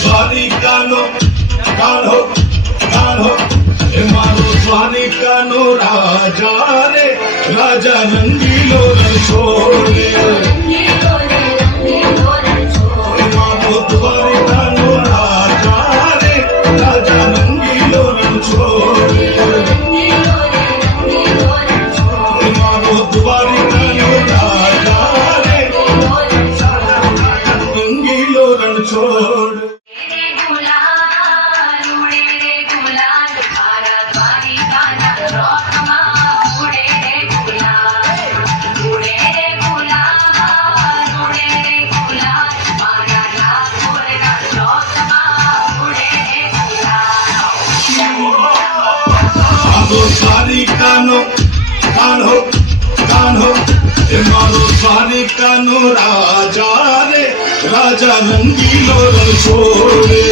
स्वानी कानो कानो कानो मारो स्वानी कानो राजा रे राजा रंगीलो रण छोड़े मारो तुम्हारी कानो राजा रे राजा रंगीलो रण छोड़े मारो तुम्हारी कानो राजा रे रंगीलो रण छोड़ सारी कानो कानो कानो मारो सारी कानो राजा रे राजा रंगीलो रण छोड़े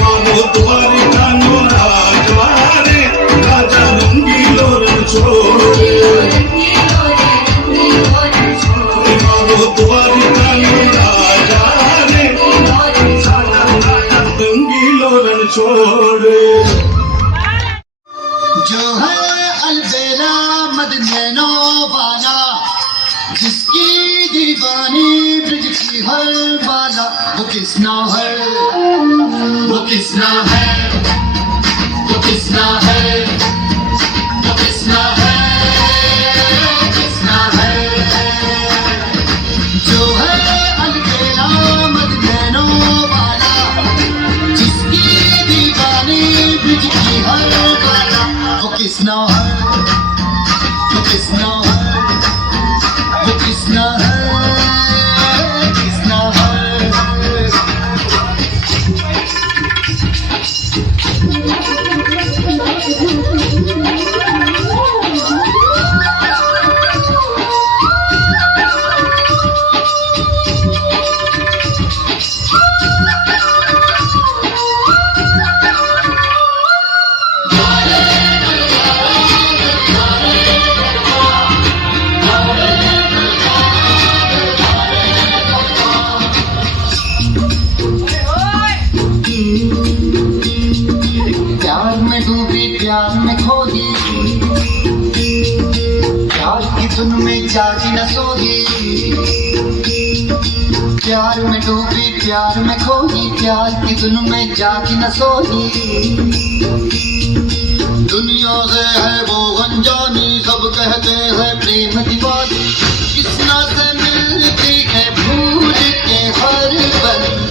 मारो तुम्हारी कानो राजा रे राजा रंगीलो रण छोड़े मारो तुम्हारी कानो राजा रे रंगीलो रण छोड़े जो है अलबेला मदनैनो वाला जिसकी दीवानी ब्रिज की हर वाला वो किसना है वो किसना है वो किसना है वो किसना है किसना है जो है अलबेला मदनैनो वाला जिसकी दीवानी ब्रिज की हर वाला वो किसना है वो किसना है वो किसना है किसना है प्यार में डूबी प्यार में खोदी प्यार की धुन में जागी न सोगी प्यार में डूबी प्यार में खोदी प्यार की धुन में जागी न सोगी दुनिया से है वो अनजानी सब कहते हैं प्रेम दीवानी किसना से मिलती है भूल के हर पल